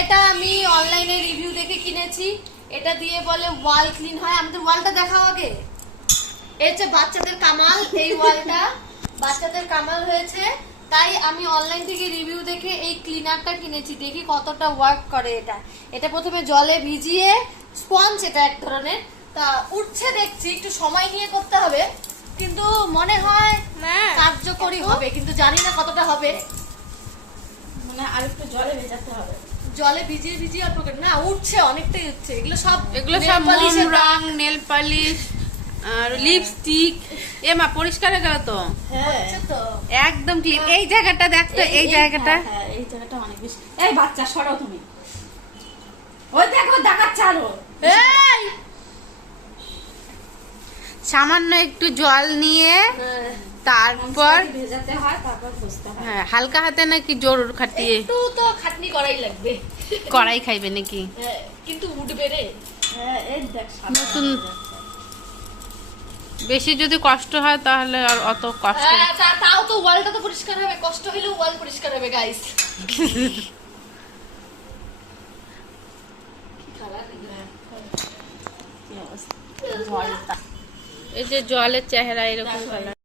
এটা আমি অনলাইনে রিভিউ দেখে কিনেছি। এটা দিয়ে বলে ওয়াল ক্লিন হয়। আমাদের ওয়ালটা দেখাও আগে। এই হচ্ছে বাচ্চাদের কামাল, এই ওয়ালটা বাচ্চাদের কামাল হয়েছে, তাই আমি অনলাইন থেকে রিভিউ দেখে এই ক্লিনারটা কিনেছি। দেখি কতটা ওয়ার্ক করে এটা। এটা প্রথমে জলে ভিজিয়ে স্পঞ্জ, এটা এক ধরনের, তা উঠছে দেখছি, একটু সময় নিয়ে করতে হবে, কিন্তু মনে হয় কার্যকরী হবে, কিন্তু জানি না কতটা হবে। মানে আর একটু জলে ভেজাতে হবে, জলে ভিজিয়ে ভিজিয়ে অল্প করে না, উঠছে, অনেকটাই উঠছে। এগুলো সব মোম রং, নেল পালিশ আর লিপস্টিক। এ মা পরিষ্কার হয়ে গেল তো, হচ্ছে তো একদম ক্লিন। এই জায়গাটা দেখ তো, এই জায়গাটা, হ্যাঁ এই জায়গাটা অনেক বেশি। এই বাচ্চা সরাও তুমি, ওই দেখো দেখাচ্ছে আরো। এই সামান্য একটু জল নিয়ে তারপর ভেজাতে হয়, তারপর ঘষতে হয়। হ্যাঁ, হালকা হাতে নাকি জোর খাটিয়ে একটু তো খাটনি করাই লাগবে। কড়াই খাইবে নাকি? হ্যাঁ, কিন্তু উঠবে রে। হ্যাঁ এই দেখ সাদা নতুন হয়ে যাচ্ছে। বেশি যদি কষ্ট হয় তাহলে আর অত কষ্ট হ্যাঁ, তাও তো ওয়ালটা তো পরিষ্কার হবে, কষ্ট হলেও ওয়াল পরিষ্কার হবে গাইস। কি অবস্থা জলটা। এই যে জলের চেহারা এরকম কালার।